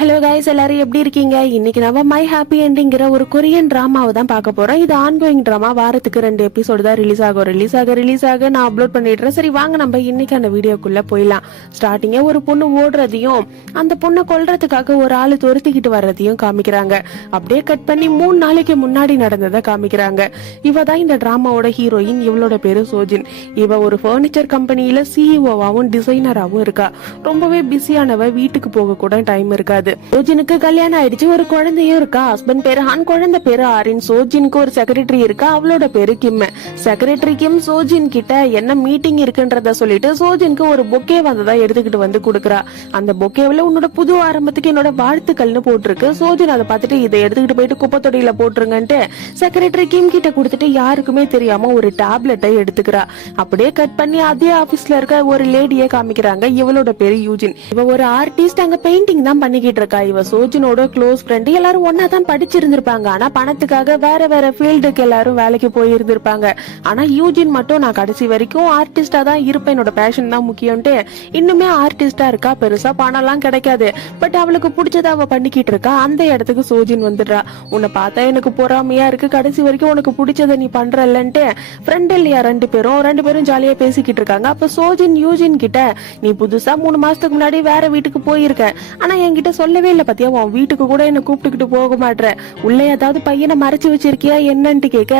Hello guys, எல்லாரும் எப்படி இருக்கீங்க? இன்னைக்கு நம்ம மை ஹாப்பி எண்டிங்கிற ஒரு கொரியன் டிராமாவை தான் பார்க்க போறோம். இது ஆன்கோயிங் டிராமா. வாரத்துக்கு 2 எபிசோடு தான் ரிலீஸ் ஆக நான் அப்லோட் பண்ணிடுறேன். சரி வாங்க நம்ம இன்னைக்கு அந்த வீடியோக்குள்ள போயிடலாம். ஸ்டார்டிங்கே ஒரு பொண்ணு ஓடுறதையும் அந்த பொண்ணை கொல்றதுக்காக ஒரு ஆளு துரத்திக்கிட்டு வர்றதையும் காமிக்கிறாங்க. அப்படியே கட் பண்ணி 3 நாளைக்கு முன்னாடி நடந்ததை காமிக்கிறாங்க. இவ தான் இந்த டிராமாவோட ஹீரோயின். இவளோட பேரு சோஜின். இவ ஒரு பர்னிச்சர் கம்பெனியில சிஇஓவாவும் டிசைனராவும் இருக்கா. ரொம்பவே பிஸியானவ. வீட்டுக்கு போக கூட டைம் இருக்காது. சோஜினுக்கு கல்யாணம் ஆயிடுச்சு. ஒரு குழந்தையும் இருக்கா. ஹஸ்பண்ட் பேரு ஹான், குழந்தை பேரு ஆரின். சோஜினுக்கு ஒரு செக்ரட்டரி இருக்கா. அவளோட பேரு கிம். செக்ரட்டரி கிம் சோஜின் கிட்ட என்ன மீட்டிங் இருக்குன்றத சொல்லிட்டு சோஜினுக்கு ஒரு பொக்கே வந்ததா எடுத்துக்கிட்டு வந்து கொடுக்கறா. அந்த பொக்கேவில உன்னோட புது ஆரம்பத்துக்கு என்னோட வாழ்த்துக்கள்னு போட்டிருக்கு. சோஜின் அதை பார்த்துட்டு இதை எடுத்துக்கிட்டு போயிட்டு குப்பை தொட்டியில போட்டுருங்கன்ட்டு செக்ரட்டரி கிம் கிட்ட கொடுத்துட்டு யாருக்குமே தெரியாம ஒரு டேப்லெட்டை எடுத்துக்கிறா. அப்படியே கட் பண்ணி அதே ஆபீஸ்ல இருக்க ஒரு லேடியை காமிக்கிறாங்க. இவளோட பேரு யூஜின். இவ ஒரு ஆர்டிஸ்ட். அங்க பெயிண்டிங் தான் பண்ணிக்கிட்டு இருக்கா. இவ சோஜினோட க்ளோஸ் ஃப்ரெண்ட். எல்லாரும் ஒன்னா தான் படிச்சிருந்திருப்பாங்க. ஆனா பணத்துக்காக வேற வேற ஃபீல்டுக்கு எல்லாரும் வேலைக்கு போயிருந்திருப்பாங்க. ஆனா யூஜின் மட்டும் நான் கடைசி வரைக்கும் ஆர்டிஸ்டா தான் இருப்பேன், என்னோட பேஷன் தான் முக்கியம்ட்டு இன்னுமே ஆர்டிஸ்டா இருக்கா. பெருசா பணம் எல்லாம் கிடைக்காது. பட் அவளுக்கு பிடிச்சத அவ பண்ணிக்கிட்டு இருக்கா. அந்த இடத்துக்கு சோஜின் வந்துடுறா. உன்னை பார்த்தா எனக்கு பொறாமையா இருக்கு. கடைசி வரைக்கும் உனக்கு பிடிச்சத நீ பண்றல்லன்ட்டு ஃப்ரெண்ட் இல்லையா ரெண்டு பேரும் ஜாலியா பேசிக்கிட்டு இருக்காங்க. அப்ப சோஜின் யூஜின் கிட்ட, நீ புதுசா 3 மாசத்துக்கு முன்னாடி வேற வீட்டுக்கு போயிருக்க, ஆனா என்கிட்ட சொல்லவே இல்ல பத்தியா, உன் வீட்டுக்கு கூட என்ன கூப்பிட்டுக்கிட்டு போக மாட்டேற, உள்ள ஏதாவது பையனை மறைச்சு வச்சிருக்கியா என்னன்ட்டு கேட்க,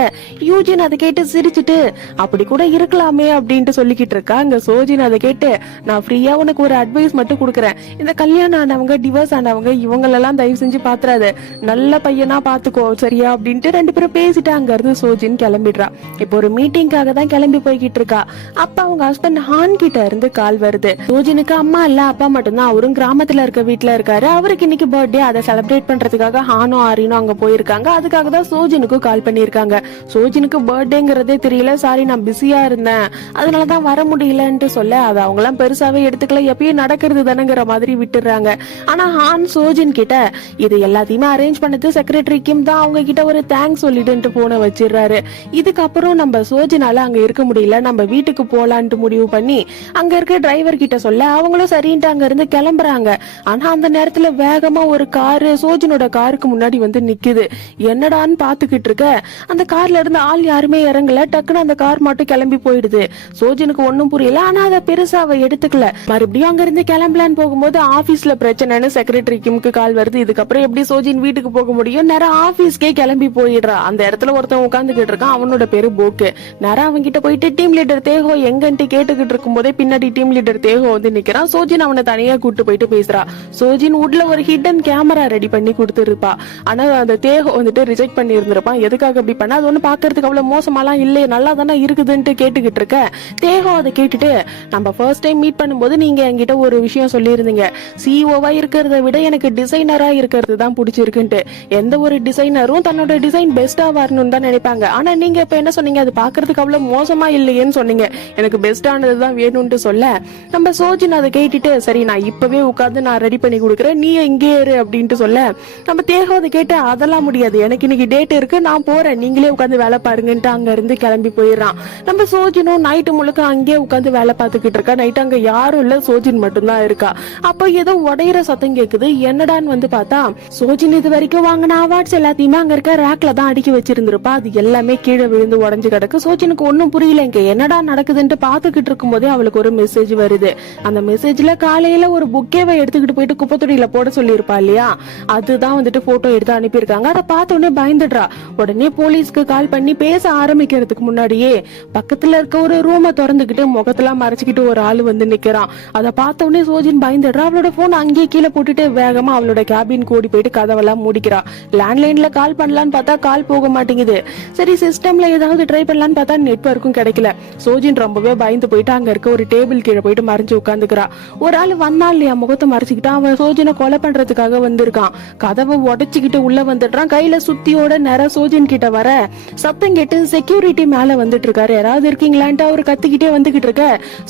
யூஜின் அதை கேட்டு சிரிச்சுட்டு அப்படி கூட இருக்கலாமே அப்படின்ட்டு சொல்லிக்கிட்டு இருக்கா. அங்க சோஜின் அதை கேட்டு, நான் ஃப்ரீயா உனக்கு ஒரு அட்வைஸ் மட்டும் கொடுக்குறேன். இந்த கல்யாணம் ஆனவங்க, டிவோர்ஸ் ஆனவங்க, இவங்களெல்லாம் தயவு செஞ்சு பாத்துறாத, நல்ல பையனா பாத்துக்கோ சரியா அப்படின்ட்டு 2 பேரும் பேசிட்டு அங்க இருந்து சோஜின் கிளம்பிடுறா. இப்போ ஒரு மீட்டிங்காக தான் கிளம்பி போய்கிட்டு இருக்கா. அப்ப அவங்க ஹஸ்பண்ட் ஹான் கிட்ட இருந்து கால் வருது. சோஜினுக்கு அம்மா இல்ல, அப்பா மட்டும்தான். அவரும் கிராமத்துல இருக்க வீட்டுல இருக்காரு. அவருக்கு இன்னைக்கு பர்த்டே. அதை செலிப்ரேட் பண்றதுக்காக ஹானும் ஆரினும் அங்க போயிருக்காங்க. அதுக்காக தான் சோஜினுக்கு கால் பண்ணிருக்காங்க. சோஜினுக்கு பர்த்டேங்கிறதே தெரியல. சாரி நான் பிஸியா இருந்தேன், அதனாலதான் வர முடியலன்ட்டு சொல்ல, அதை அவங்க எல்லாம் பெருசாவே எடுத்துக்கல, எப்பயும் நடக்கிறது தானேங்கிற மாதிரி விட்டுறாங்க. ஆனா ஹான் சோஜின் கிட்ட இது எல்லாத்தையுமே அரேஞ்ச் பண்ணது செக்ரட்டரி கிம் தான், அவங்க கிட்ட ஒரு தேங்க்ஸ் சொல்லிட்டு போன வச்சிடுறாரு. இதுக்கப்புறம் நம்ம சோஜினால அங்க இருக்க முடியல, நம்ம வீட்டுக்கு போலான்ட்டு முடிவு பண்ணி அங்க இருக்க டிரைவர் கிட்ட சொல்ல, அவங்களும் சரின்ட்டு அங்க இருந்து கிளம்புறாங்க. ஆனா அந்த நேரத்துல வேகமா ஒரு காரு சோஜினோட காருக்கு முன்னாடி வந்து நிக்குது. என்னடான்னு பாத்துக்கிட்டு இருக்க, அந்த கார்ல இருந்து ஆள் யாருமே இறங்கல. டக்குன்னு அந்த கார் மட்டும் கிளம்பி போயிடுது. சோஜினுக்கு ஒன்னும் புரியல. ஆனா அதை பெருசா அவ எடுத்துக்கல. மறுபடியும் அங்க இருந்து கிளம்பலான்னு போகும்போது ஆபீஸ்ல பிரச்சனைன்னு செக்ரட்டரி கிம்க்கு கால் வருது. இதுக்கப்புறம் எப்படி சோஜின் வீட்டுக்கு போக முடியும்? நேரம் ஆபீஸ்க்கே கிளம்பி போயிடுறா. அந்த இடத்துல ஒருத்தன் உட்காந்துக்கிட்டு இருக்கான். அவனோட பேரு போக்கு. நேரம் அவங்க கிட்ட போயிட்டு டீம் லீடர் தேகோ எங்கன்ட்டு கேட்டுக்கிட்டு இருக்கும் போதே பின்னாடி டீம் லீடர் தேகோ வந்து நிக்கிறான். சோஜின் அவனை தனியா கூட்டு போயிட்டு பேசுறா. சோஜின் உட்ல ஒரு ஹிடன் கேமரா ரெடி பண்ணி கொடுத்துருப்பா. ஆனா அந்த தேகோ வந்துட்டு ரிஜெக்ட் பண்ணி இருந்திருப்பான். எதுக்காக அப்படி பண்ண, அது ஒண்ணு பாக்குறதுக்கு அவ்வளவு மோசமாலாம் இல்லையே, நல்லா தானே இருக்குதுன்ட்டு கேட்டுக்கிட்டு இருக்க. தேகோ அதை கேட்டுட்டு, நம்ம ஃபர்ஸ்ட் டைம் மீட் பண்ணும்போது நீங்க என்கிட்ட ஒரு விஷயம் சொல்லியிருந்தீங்க, சிஇஓவா இருக்கிறத விட எனக்கு டிசைனரா இருக்கிறது தான் பிடிச்சிருக்குன்ட்டு. எந்த ஒரு டிசைனரும் தன்னோட டிசைன் பெஸ்டா வரணும்னு தான் நினைப்பாங்க. ஆனா நீங்க இப்ப என்ன சொன்னீங்க, அது பாக்குறதுக்கு அவ்வளவு மோசமா இல்லையேன்னு சொன்னீங்க, எனக்கு பெஸ்டானதுதான் வேணும்னு சொல்ல, நம்ம சோஜின் அதை கேட்டுட்டு, சரி நான் இப்பவே உட்கார்ந்து நான் ரெடி பண்ணி கொடுக்குறேன், நீ இங்கே இரு அப்படின்ட்டு சொல்ல, நம்ம தேகோ அதை கேட்டு, அதெல்லாம் முடியாது, எனக்கு இன்னைக்கு டேட் இருக்கு, நான் போறேன், நீங்களே உட்காந்து வேலை பாருங்கன்ட்டு அங்க இருந்து கிளம்பி போயிடறான். நம்ம சோஜினும் நைட்டு முழுக்க அங்கே உட்காந்து வேலை பார்த்துக்கிட்டு இருக்கா. நைட்டு அங்க யாரும் இல்ல, சோஜின் மட்டும்தான் இருக்கா. அப்ப ஏதோ உடையிற சத்தம் கேக்குது. என்னடான்னு வந்து பார்த்தா, சோஜின் இது வரைக்கும் வாங்கின அவார்ட்ஸ் எல்லாத்தையுமே அங்க இருக்க ரேக்ல தான் அடுக்கி வச்சிருந்திருப்பா. அது எல்லாமே கீழே விழுந்து உடஞ்சு கிடக்கு. சோஜினுக்கு ஒன்னும் புரியல, இங்க என்னடா நடக்குதுன்ட்டு பாத்துக்கிட்டு இருக்கும் போதே அவளுக்கு ஒரு மெசேஜ் வருது. அந்த மெசேஜ்ல காலையில ஒரு புக்கேவை எடுத்துக்கிட்டு போயிட்டு குப்பை தொட்டியில போட சொல்லியிருப்பா இல்லையா, அதுதான் வந்துட்டு போட்டோ எடுத்து அனுப்பியிருக்காங்க. அதை பார்த்த உடனே பயந்துடுறா. உடனே போலீஸ்க்கு கால் பண்ணி பேச ஆரம்பிக்கிறதுக்கு முன்னாடியே பக்கத்துல இருக்க ஒரு ரூமை திறந்துகிட்டு முகத்தெல்லாம் மறைச்சுக்கிட்டு ஒரு ஆளு வந்து நிக்கிறான். அதை பார்த்த உடனே சோஜின் பயந்துடுறா. அவளோட போன் அங்கேயே கீழே போட்டுட்டு வேகமா அவளோட கேபின் கூடி போயிட்டு கதவெல்லாம் மூடிக்கிறா. லேண்ட்லைன்ல கால் பண்ணலான்னு பார்த்தா கால் போக மாட்டேங்குது. சரி சிஸ்டம்ல ஏதாவது ட்ரை பண்ணலான்னு பார்த்தா நெட்வொர்க்கும் கிடைக்கல. சோஜின் ரொம்பவே பயந்து போயிட்டு அங்க இருக்க ஒரு டேபிள் கீழே போயிட்டு மறைஞ்சு உட்காந்துக்கிறா. ஒரு ஆள் வந்தா இல்லையா, முகத்தை மறைச்சுக்கிட்டு அவன் சோஜினை கொலை பண்றதுக்காக வந்திருக்கான். கதவை உடைச்சுக்கிட்டு உள்ள வந்துடுறான். கையில சுத்தியோட நேர சோஜின் கிட்ட வர சத்தம் கேட்டு செக்யூரிட்டி மேல வந்துட்டு இருக்காரு. யாராவது இருக்கீங்களான்ட்டு அவரு கத்திக்கிட்டே வந்துகிட்டு இருக்க,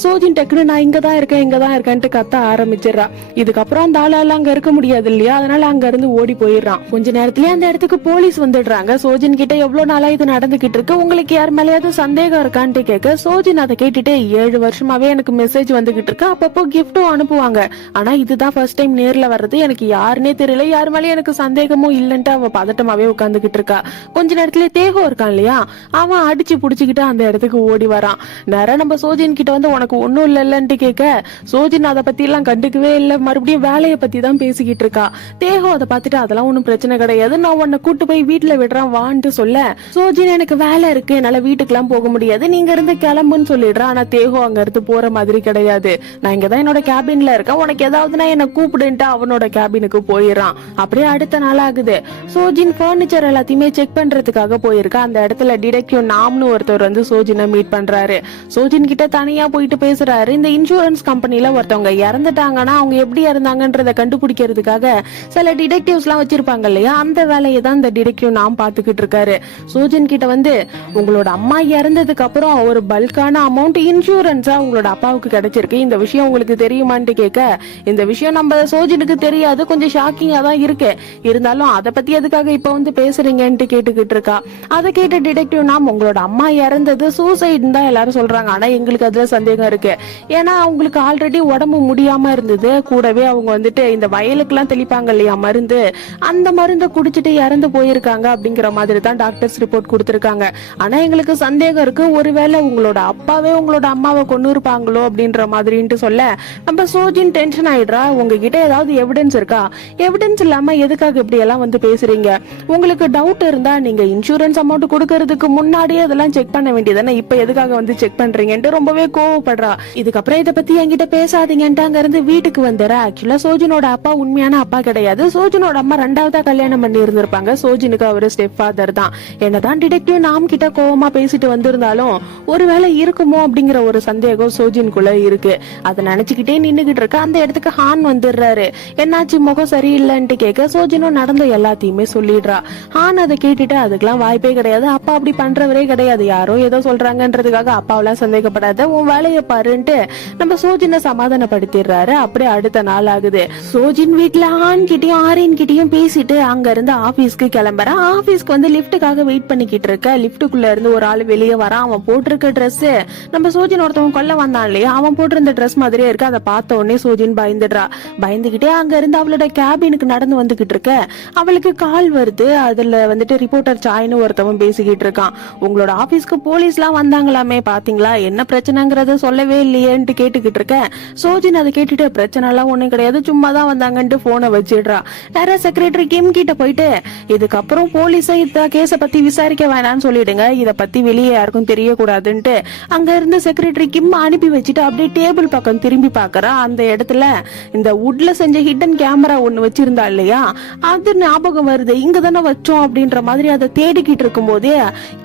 சோஜின் டக்குனு நான் இங்கதான் இருக்கேன்ட்டு கத்த ஆரம்பிச்சிடறா. இதுக்கப்புறம் அந்த ஆளால அங்க இருக்க முடியாது இல்லையா, அதனால அங்க இருந்து ஓடி போயிடுறான். கொஞ்ச நேரத்திலேயே அந்த இடத்துக்கு போலீஸ் வந்துடுறாங்க. சோஜின் கிட்ட எவ்வளவு நாளா இது நடந்துகிட்டு இருக்கு, உங்களுக்கு யார் மேலேயாவது சந்தேகம் இருக்கான்ட்டு கேட்க, சோஜின் அதை கேட்டுட்டு 7 வருஷமாவே எனக்கு மெசேஜ் வந்துகிட்டு இருக்கு, அப்பப்போ கிஃப்டும் அனுப்புவாங்க, ஆனா இதுதான் ஃபர்ஸ்ட் டைம் நேர்ல வர வர்றது, எனக்கு யாருன்னே தெரியல, யாரு மேலே எனக்கு சந்தேகமும் இல்லன்ட்டு அவ பதட்டமாவே உட்காந்துக்கிட்டு இருக்கா. கொஞ்ச நேரத்துல தேகோ இருக்கான் இல்லையா, அவன் அடிச்சு புடிச்சுக்கிட்டு அந்த இடத்துக்கு ஓடி வரான். நேரம் நம்ம சோஜின் கிட்ட வந்து உனக்கு ஒண்ணும் இல்லன்ட்டு கேட்க, சோஜின் அதை பத்தி எல்லாம் கண்டுக்கவே இல்ல, மறுபடியும் வேலையை பத்தி தான் பேசிக்கிட்டு இருக்கா. தேகோ அதை பார்த்துட்டு அதெல்லாம் ஒண்ணும் பிரச்சனை கிடையாது, நான் உன்னை கூட்டு போய் வீட்டுல விடுறான் வான்ட்டு சொல்ல, சோஜின் எனக்கு வேலை இருக்கு, என்னால வீட்டுக்கு எல்லாம் போக முடியாது, நீங்க இருந்து கிளம்புன்னு சொல்லிடுறான். ஆனா தேகோ அங்க இருந்து போற மாதிரி கிடையாது. நான் இங்கதான் என்னோட கேபின்ல இருக்கேன், உனக்கு ஏதாவதுனா என்ன கூப்பிடுன்ட்டு அவனோட கேபினுக்கு போயிடறான். அப்படியே அடுத்த நாள் ஆகுது. சோஜின் பர்னிச்சர் எல்லாத்தையுமே செக் பண்றதுக்காக போயிருக்கா. அந்த இடத்துல டிடெக்டிவ் நாம்னு ஒருத்தர் வந்து சோஜினை மீட் பண்றாரு. சோஜின் கிட்ட தனியா போயிட்டு பேசுறாரு. இந்த இன்சூரன்ஸ் கம்பெனில ஒருத்தவங்க இறந்துட்டாங்கன்னா அவங்க எப்படி இறந்தாங்கன்றத கண்டுபிடிக்கிறதுக்காக சில டிடெக்டிவ்ஸ் எல்லாம் வச்சிருப்பாங்க இல்லையா, அந்த வேலையை தான் இந்த டிடெக்டிவ் நாம் பாத்துக்கிட்டு இருக்காரு. சோஜின் கிட்ட வந்து உங்களோட அம்மா இறந்ததுக்கு அப்புறம் ஒரு பல்கான அமௌண்ட் இன்சூரன்ஸா உங்களோட அப்பாவுக்கு கிடைச்சிருக்கு, இந்த விஷயம் உங்களுக்கு தெரியுமான்னு கேட்க, இந்த விஷயம் நம்ம சோஜினுக்கு தெரியாது, கொஞ்சம் ஷாக்கிங்கா தான் இருக்கு, இருந்தாலும் அதை பத்தி எதுக்காக இப்ப வந்து பேசுறீங்கன்ட்டு கேட்டுக்கிட்டு இருக்கா. அதை கேட்ட டிடெக்டிவ் நாம், உங்களோட அம்மா இறந்தது சூசைட் தான் எல்லாரும் சொல்றாங்க, ஆனா எங்களுக்கு அதுல சந்தேகம் இருக்கு, ஏன்னா அவங்களுக்கு ஆல்ரெடி உடம்பு முடியாம இருந்தது, கூடவே அவங்க வந்துட்டு இந்த வயலுக்கு எல்லாம் தெளிப்பாங்க இல்லையா மருந்து, அந்த மருந்தை குடிச்சிட்டு இறந்து போயிருக்காங்க அப்படிங்கிற மாதிரி தான் டாக்டர்ஸ் ரிப்போர்ட் கொடுத்திருக்காங்க. ஆனா எங்களுக்கு சந்தேகம் இருக்கு, ஒருவேளை உங்களோட அப்பாவே உங்களோட அம்மாவை கொண்டு இருப்பாங்களோ அப்படின்ற மாதிரின்ட்டு சொல்ல, நம்ம சோஜின் டென்ஷன் ஆயிடுறா. உங்ககிட்ட ஏதாவது எவிடன்ஸ் இருக்கா, எவிடன்ஸ் இல்லாம எதுக்காக இப்படி எல்லாம் வந்து பேசுறீங்க, உங்களுக்கு டவுட் இருந்தா நீங்க இன்சூரன்ஸ் அமௌண்ட் கொடுக்கறதுக்கு முன்னாடியே அதெல்லாம் செக் பண்ண வேண்டியதானே, இப்ப எதுக்காக வந்து செக் பண்றீங்கன்ட்டு ரொம்பவே கோவப்படுறா. இதுக்கப்புறம் இதை பத்தி என்கிட்ட பேசாதீங்கன்ட்டு அங்க இருந்து வீட்டுக்கு வந்துடுற. ஆக்சுவலா சோஜினோட அப்பா உண்மையான அப்பா கிடையாது, சோஜினோட அம்மா ரெண்டாவதா கல்யாணம் பண்ணி இருந்திருப்பாங்க, சோஜினுக்கு அவரு ஸ்டெப் ஃபாதர் தான். என்னதான் டிடெக்டிவ் நாம் கிட்ட கோவமா பேசிட்டு வந்திருந்தாலும் ஒருவேளை இருக்குமோ அப்படிங்கிற ஒரு சந்தேகம் சோஜின்குள்ள இருக்கு. அதை நினைச்சுக்கிட்டே நின்னுகிட்டு இருக்க. அந்த இடத்துக்கு ஹான் வந்துடுறாரு. என்னாச்சு, முகம் சரியில்லைன்ட்டு கேட்க, சோஜினும் நடந்த எல்லாத்தையுமே சொல்லிடுறா. ஹான் அதை கேட்டுட்டு அதுக்கெல்லாம் வாய்ப்பே கிடையாது, அப்பா அப்படி பண்றவரே கிடையாது, யாரோ ஏதோ சொல்றாங்கன்றதுக்காக அப்பாவெல்லாம் சந்தேகப்படாத, உன் வேலையை பாருன்ட்டு நம்ம சோஜினை சமாதானப்படுத்திடுறாரு. அப்படியே அடுத்த நாள் ஆகுது. சோஜின் வீட்டுல ஹான் கிட்டயும் ஆரியன் கிட்டயும் பேசிட்டு அங்க இருந்து ஆபீஸ்க்கு கிளம்புற. ஆபீஸ்க்கு வந்து லிப்டுக்காக வெயிட் பண்ணிக்கிட்டு இருக்க. லிப்டுக்குள்ள இருந்து ஒரு ஆள் வெளியே வரான். அவன் போட்டிருக்க ட்ரெஸ் நம்ம சோஜின் ஒருத்தவன் கொல்ல வந்தான் இல்லையா, அவன் போட்டிருந்த ட்ரெஸ் மாதிரியே இருக்கு. அதை பார்த்த உடனே சோஜின் பயந்துடுறா. பயந்துகிட்டே அங்க இருந்து அவளோட கேபினுக்கு நடந்து வந்துகிட்டு இருக்க. அவளுக்கு கால் வருது. அதுல வந்துட்டு ரிப்போர்ட்டர் சாய்னு ஒருத்தவன் பேசிக்கிட்டு இருக்கான். உங்களோட ஆபீஸ்க்கு போலீஸ் எல்லாம் வந்தாங்களாமே, பாத்தீங்களா, என்ன பிரச்சனைங்கறத சொல்லவே இல்லையேன்ட்டு கேட்டுக்கிட்டு இருக்க. சோஜின் அதை கேட்டுட்டு பிரச்சனை எல்லாம் ஒண்ணும் கிடையாது, சும்மா தான் வந்தாங்கன்ட்டு போனை வச்சிடுறா. வேற செக்ரட்டரி கிம் கிட்ட போயிட்டு இதுக்கப்புறம் போலீஸை இந்த கேஸ பத்தி விசாரிக்க வேணாம்னு சொல்லிடுங்க, இத பத்தி வெளியே யாருக்கும் தெரியக்கூடாதுன்ட்டு அங்க இருந்து செக்ரட்டரி கிம் அனுப்பி வச்சுட்டு அப்படியே டேபிள் பக்கம் திரும்பி பாக்குறா. அந்த இடத்துல இந்த வுட்ல செஞ்ச ஹிடன் கேமரா ஒண்ணு வச்சிருந்தா இல்லையா, அது ஞாபகம் வருது, இங்க தானே வச்சோம் அப்படின்ற மாதிரி அதை தேடிக்கிட்டு இருக்கும் போதே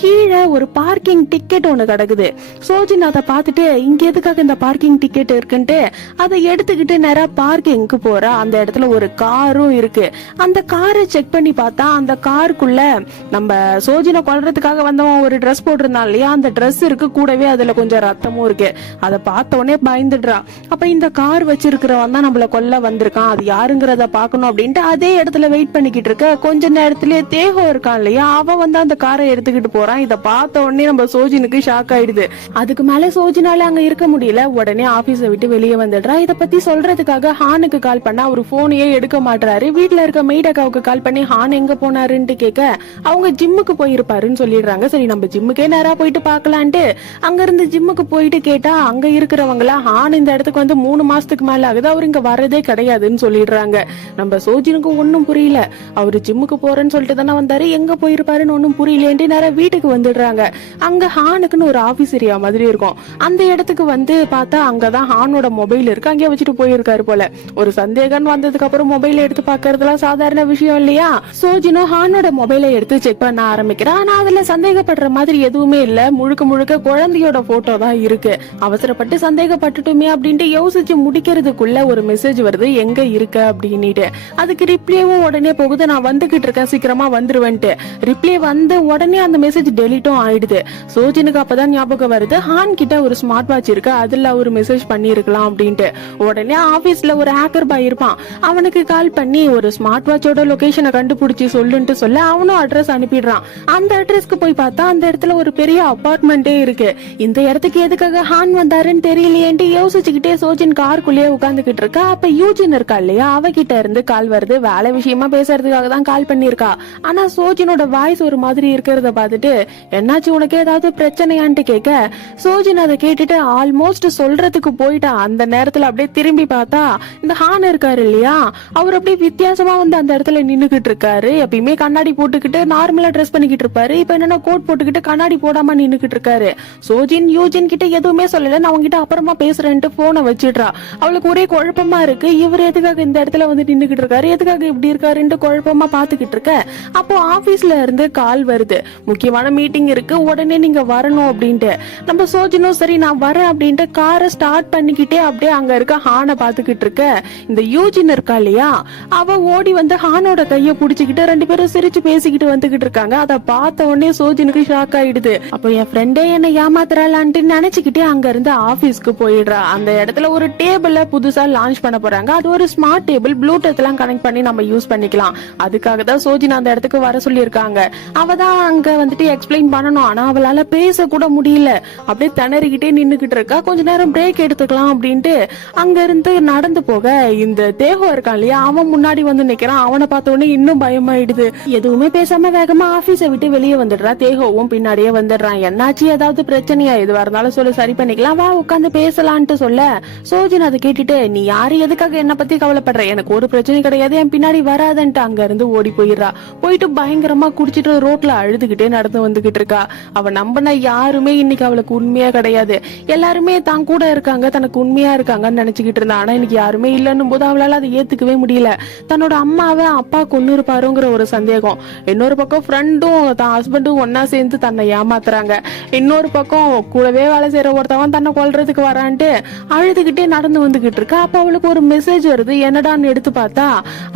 கீழே ஒரு பார்க்கிங் டிக்கெட் ஒண்ணு கிடக்குது. சோஜின் அதை பார்த்துட்டு இங்க எதுக்காக இந்த பார்க்கிங் டிக்கெட் இருக்குன்ட்டு அதை எடுத்துக்கிட்டு நேரா பார்க்கிங்க்கு போறா. அந்த இடத்துல ஒரு காரும் இருக்கு. அந்த காரை செக் பண்ணி பார்த்தா அந்த காருக்குள்ள நம்ம சோஜினை கொல்றதுக்காக வந்தவன் ஒரு ட்ரெஸ் போட்டிருந்தான் இல்லையா, அந்த ட்ரெஸ் இருக்கு, கூடவே அதுல கொஞ்சம் ரத்தமும் இருக்கு. அதை பார்த்த உடனே பயந்துடுறா. அப்ப இந்த கார் வச்சிருக்கிறவன் தான் நம்மள கொல்ல வந்திருக்கான், அது யாருங்கிறத பாக்கணும் அப்படின்ட்டு அதே இடத்துல வெயிட் பண்ணிக்கிட்டு இருக்க. கொஞ்ச நேரத்திலே தேகம் இருக்கான் இல்லையா, அவன் வந்து அந்த காரை எடுத்துக்கிட்டு போறான். இதை பார்த்த உடனே நம்ம சோஜினுக்கு ஷாக் ஆயிடுது. அதுக்கு மேல சோஜினால அங்க இருக்க முடியல. உடனே ஆபீஸை விட்டு வெளியே வந்துடுறா. இதை பத்தி சொல்றதுக்காக ஹானுக்கு கால் பண்ணா அவர் போனையே எடுக்க மாட்டாரு. வீட்டுல இருக்க மெய்ட் அக்காவுக்கு கால் பண்ணி ஹான் எங்க போனாருன்ட்டு கேட்க அவங்க ஜிம்முக்கு போயிருப்பாருன்னு சொல்லிடுறாங்க. சரி நம்ம ஜிம்முக்கே நேரா போயிட்டு பாக்கலான்ட்டு அங்க இருந்து ஜிம்முக்கு போயிட்டு கேட்டா அங்க இருக்கிறவங்கள ஹான் இந்த இடத்துக்கு வந்து 3 மாசத்துக்கு மேல ஆகுது, அவர் இங்க வரதே கிடையாதுன்னு சொல்லிடுறாங்க. நம்ம சோஜினுக்கு ஒன்னும் புரியல. அவரு ஜிம்முக்கு போறேன்னு சொல்லிட்டு தானே வந்தாரு, எங்க போயிருப்பாருன்னு ஒன்னும் புரியலேன்ட்டு நேரா வீட்டுக்கு வந்துடுறாங்க. அங்க ஹானுக்குன்னு ஒரு ஆபீஸ் ஏரியா மாதிரி இருக்கும். அந்த இடத்துக்கு வந்து பார்த்தா அங்கதான் ஹானோட மொபைல் இருக்கு, அங்கே வச்சுட்டு போயிருக்காரு போல. ஒரு சந்தேகம் வந்ததுக்கு அப்புறம் மொபைல் எடுத்து பாக்குறதுலாம் சாதாரண விஷயம் இல்லையா. சோஜினோ ஹானோட மொபைலை எடுத்து செக் பண்ண ஆரம்பிக்கிறான். ஆனா அதுல சந்தேகப்படுற மாதிரி எதுவுமே இல்ல, முழுக்க முழுக்க குழந்தையோட போட்டோ தான் இருக்கு. அவசரப்பட்டு சந்தேகப்பட்டுட்டுமே அப்படின்ட்டு யோசிச்சு முடிக்கிறதுக்குள்ள ஒரு மெசேஜ் வருது, எங்க இருக்க அப்படின்னுட்டு. அதுக்கு ரிப்ளேவும் உடனே போகுது, நான் வந்துகிட்டு இருக்கேன், சீக்கிரமா வந்துருவேன்ட்டு. ரிப்ளே வந்து உடனே அந்த மெசேஜ் டெலிட்டும் ஆயிடுது. சோஜினுக்கு அப்பதான் ஞாபகம் வருது, ஹான் கிட்ட ஒரு ஸ்மார்ட் வாட்ச் இருக்கு, அதுல ஒரு மெசேஜ் பண்ணி இருக்கலாம் அப்படின்ட்டு. உடனே ஆபீஸ்ல ஒரு ஹேக்கர் பாய் இருப்பான், அவனுக்கு கால் பண்ணி ஒரு ஸ்மார்ட் வாட்சோட லொகேஷனை கண்டுபிடிச்சு சொல்லுன்ட்டு சொல்ல அவனும் அட்ரஸ் அனுப்பிடுறான். அந்த அட்ரஸ்க்கு போய் பார்த்தா அந்த இடத்துல ஒரு பெரிய அபார்ட்மெண்டே இருக்கு. இந்த இடத்துக்கு எதுக்காக ஹான் வந்தாருன்னு தெரியலையேன்ட்டு யோசிச்சுக்கிட்டே சோஜின் காருக்குள்ளேயே உட்காந்துக்கிட்டு இருக்கா. அப்ப யூஜின் இருக்கா இருக்கா இல்லையா, அவகிட்ட இருந்து கால் வருது. வேலை விஷயமா பேசுறதுக்காக தான் கால் பண்ணிருக்கா. ஆனா சோஜினோட வாய்ஸ் ஒரு மாதிரி இருக்கிறத பார்த்துட்டு என்னாச்சு உனக்கு ஏதாவது பிரச்சனையான்ட்டு கேட்க, சோஜின் அதை கேட்டுட்டு ஆல்மோஸ்ட் சொல்றதுக்கு போயிட்டா. அந்த நேரத்துல அப்படியே திரும்பி பார்த்தா இந்த ஹான் இருக்காரு இல்லையா, அவர் அப்படியே வித்தியாசமா வந்து அந்த இடத்துல நின்னுகிட்டு இருக்காரு. எப்பயுமே கண்ணாடி போட்டுக்கிட்டு நார்மலா ட்ரெஸ் பண்ணிக்கிட்டு இருப்பாரு. இப்ப என்னன்னா கோட் போட்டுக்கிட்டு கண்ணாடி போடாம நின்னுகிட்டு இருக்காரு. சோஜின் யூஜின் கிட்ட எதுவுமே சொல்லல, நான் உங்ககிட்ட அப்புறமா பேசுறேன்ட்டு போனை வச்சிடுறா. அவளுக்கு ஒரே குழப்பமா இருக்கு. இவர் எதுக்காக இந்த இடத்துல வந்து நின்னுகிட்டு இருக்காரு, எதுக்காக இப்படி இருக்காருன்னு குழப்பமா பாத்துக்கிட்டு இருக்க. அப்போ ஆபீஸ்ல இருந்து கால் வருது, முக்கியமான மீட்டிங் இருக்கு, உடனே நீங்க வரணும் அப்படின்ட்டு. நம்ம சோஜினும் சரி நான் வரேன் அப்படின்ட்டு காரை ஸ்டார்ட் பண்ணிக்கிட்டே அப்படியே அங்க இருக்க ஹானை பாத்துக்கிட்டு இருக்க. இந்த யூஜின் இருக்கா இல்லையா, அவ ஓடி வந்து ஹானோட கைய புடிச்சுக்கிட்டு ரெண்டு பேரும் சிரிச்சு பேசிக்கிட்டு வந்துகிட்டு இருக்காங்க. அதை பார்த்த உடனே சோஜினுக்கு ஷாக் ஆயிடுது. அப்போ என் ஃப்ரெண்டே என்ன ஏமாத்துறாளான்ட்டு நினைச்சுக்கிட்டே அங்க இருந்து ஆபீஸ்க்கு போயிடுறா. அந்த இடத்துல ஒரு டேபிள புதுசா லான்ச் பண்ண போறாங்க. அது ஒரு ஸ்மார்ட் டேபிள், ப்ளூடூத் எல்லாம் கனெக்ட் பண்ணி நம்ம யூஸ் பண்ணிக்கலாம். அதுக்காக தான் சோஜின் அந்த இடத்துக்கு வர சொல்லியிருக்காங்க. அவ தான் அங்க வந்துட்டு எக்ஸ்பிளைன் பண்ணணும். ஆனா அவளால பேச கூட முடியல, அப்படியே திணறிக்கிட்டே நின்னுகிட்டு இருக்கா. கொஞ்ச நேரம் பிரேக் எடுத்துக்கலாம் அப்படின்ட்டு அங்க இருந்து நடந்து போக இந்த தேகம் இருக்கான் இல்லையா, அவன் முன்னாடி வந்து நிக்கிறான். அவனை பார்த்த உடனே இன்னும் பயமாயிடுது. எதுவுமே பேசாம வேகமா ஆபீஸை விட்டு வெளியே வந்துடுறா. தேகவும் பின்னாடியே வந்துடுறான். என்னாச்சு, ஏதாவது பிரச்சனையா, எதுவா இருந்தாலும் சொல்லி சரி பண்ணிக்கலாம், வா உட்காந்து பேசலான்ட்டு சொல்ல, சோஜின் அதை கேட்டுட்டு நீ யாரு, எதுக்காக என்ன பத்தி கவலைப்படுற, எனக்கு ஒரு பிரச்சனை கிடையாது, என் பின்னாடி வராதன்ட்டு அங்க இருந்து ஓடி போயிடுறா. போயிட்டு பயங்கரமா குடிச்சிட்டு ரோட்ல அழுதுகிட்டே நடந்து வந்துகிட்டு இருக்கா. அவ நம்பின யாருமே இன்னைக்கு அவளுக்கு உண்மையா கிடையாது. எல்லாருமே தான் கூட இருக்காங்க, தனக்கு உண்மையா இருக்காங்கன்னு நினைச்சுக்கிட்டு இருந்தா. ஆனா இன்னைக்கு யாருமே இல்லன்னும் போது அவளால அதை ஏத்துக்கவே முடியல. தன்னோட அம்மாவை அப்பா கொன்னு இருப்பாருங்கிற ஒரு சந்தேகம். இன்னொரு பக்கம் ஃப்ரெண்டும் தான் ஹஸ்பண்டும் ஒன்னா சேர்ந்து தன்னை ஏமாத்துறாங்க. இன்னொரு பக்கம் கூடவே வேலை செய்யற ஒருத்தவன் தன்னை கொல்றதுக்கு வரான்ட்டு அழுதுகிட்டே நடந்து வந்துகிட்டு இருக்கா. அப்ப அவளுக்கு ஒரு மெசேஜ் வருது. என்னடான்னு எடுத்து பார்த்தா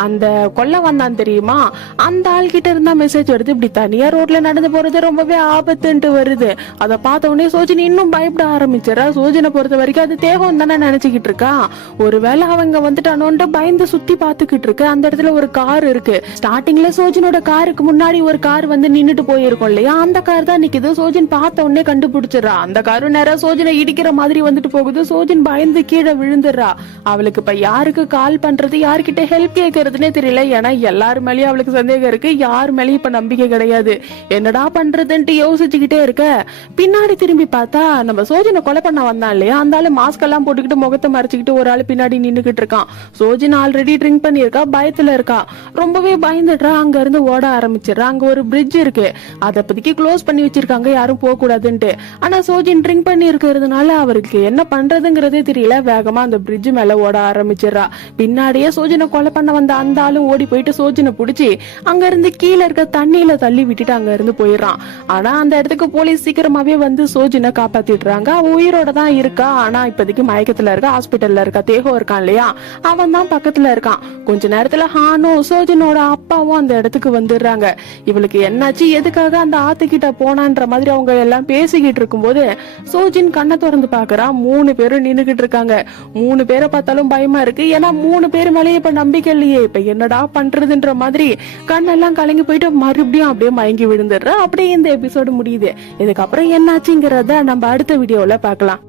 அந்த கொல்ல வந்தான் தெரியுமா, அந்த ஆள் கிட்ட இருந்தா மெசேஜ் வருது. இப்படி தனியா ரோட்ல நடந்து போறது ரொம்பவே ஆபத்துன்ட்டு வருது. அதை பார்த்த உடனே சோஜினி இன்னும் பயப்பட ஆரம்பிச்சிடறா. சோஜனை பொறுத்த வரைக்கும் அது தேகம் தானே நினைச்சுக்கிட்டு இருக்கா. ஒருவேளை அவங்க வந்துட்டானோன்ட்டு பயந்து சுத்தி பாத்துக்கிட்டு இருக்கு. அந்த இடத்துல ஒரு கார் இருக்கு. ஸ்டார்டிங்ல சோஜினோட காருக்கு முன்னாடி ஒரு கார் வந்து நின்னுட்டு போயிருக்கும் இல்லையா, அந்த கார் தான் நிக்குது. சோஜின் பார்த்த உடனே கண்டுபிடிச்சிடறா. அந்த காரும் நேரம் சோஜனை இடிக்கிற மாதிரி வந்துட்டு போகுது. சோஜின் பயந்து கீழே விழுந்துடுறா. அவளுக்கு இப்ப யாருக்கு கால் பண்றது, யார்கிட்ட ஹெல்ப் கேட்கறதுன்னே தெரியல. ஏன்னா எல்லாரு மேலயும் அவளுக்கு சந்தேகம் இருக்கு, யார் மேலயும் இப்ப நம்பிக்கை கிடையாது. என்னடா பண்றதுன்ட்டு யோசிச்சுக்கிட்டே இருக்க. பின்னாடி திரும்பி பார்த்தா நம்ம சோஜனை கொலை பண்ண வந்தான் இல்லையா, அந்த ஆளு மாஸ்க் எல்லாம் போட்டுக்கிட்டு முகத்தை மறைச்சுக்கிட்டு ஒரு ஆளு பின்னாடி நின்னுகிட்டு இருக்கான். சோஜின் ஆல்ரெடி ட்ரிங்க் பண்ணிருக்கா, பயத்துல இருக்கா. ரொம்பவே பயந்துடுறா. அங்க இருந்து ஓட ஆரம்பிச்சிடுறா. அங்க ஒரு பிரிட்ஜ் இருக்கு, அதை பத்திக்கு க்ளோஸ் பண்ணி வச்சிருக்காங்க, யாரும் போக கூடாதுன்ட்டு. ஆனா சோஜின் ட்ரிங்க் பண்ணி இருக்கிறதுனால அவருக்கு என்ன பண்றதுங்கிறதே தெரியல. வேகமா அந்த பிரிட்ஜ் மேல ஓட ஆரம்பிச்சிடுறா. பின்னாடியே சோஜனை கொலை பண்ண வந்த அந்த ஆளும் ஓடி போயிட்டு சோஜனை புடிச்சு அங்க இருந்து கீழே இருக்க தண்ணியில தள்ளி விட்டுட்டு அங்க இருந்து போயிடுறான். ஆனா அந்த இடத்துக்கு போலீஸ் சீக்கிரமாவே வந்து சோஜனை காப்பாத்திடுறாங்க. அவ உயிரோட தான் இருக்கா. ஆனா இப்போதைக்கு மயக்கத்துல இருக்கா, ஹாஸ்பிட்டல்ல இருக்கா. தேகம் இருக்கான் இல்லையா, அவன் தான் பக்கத்துல இருக்கான். கொஞ்ச நேரத்துல ஹானும் சோஜனோட அப்பாவும் அந்த இடத்துக்கு வந்துடுறாங்க. இவளுக்கு என்னாச்சு, எதுக்காக அந்த ஆத்துக்கிட்ட போனான்ற மாதிரி அவங்க எல்லாம் பேசிக்கிட்டு இருக்கும் போது சோஜின் கண்ணை திறந்து பாக்குறா. 3 பேரும் நின்னுகிட்டு இருக்காங்க. 3 பேரை பார்த்தாலும் பயமா இருக்கு. ஏன்னா 3 பேர் மேலேயே இப்ப நம்பிக்கை இல்லையே. இப்ப என்னடா பண்றதுன்ற மாதிரி கண்ணெல்லாம் கலங்கி போயிட்டு மறுபடியும் அப்படியே மயங்கி விழுந்துடுற. அப்படியே இந்த எபிசோடு முடியுது. இதுக்கப்புறம் என்னாச்சுங்கிறத நம்ம அடுத்த வீடியோல பார்க்கலாம்.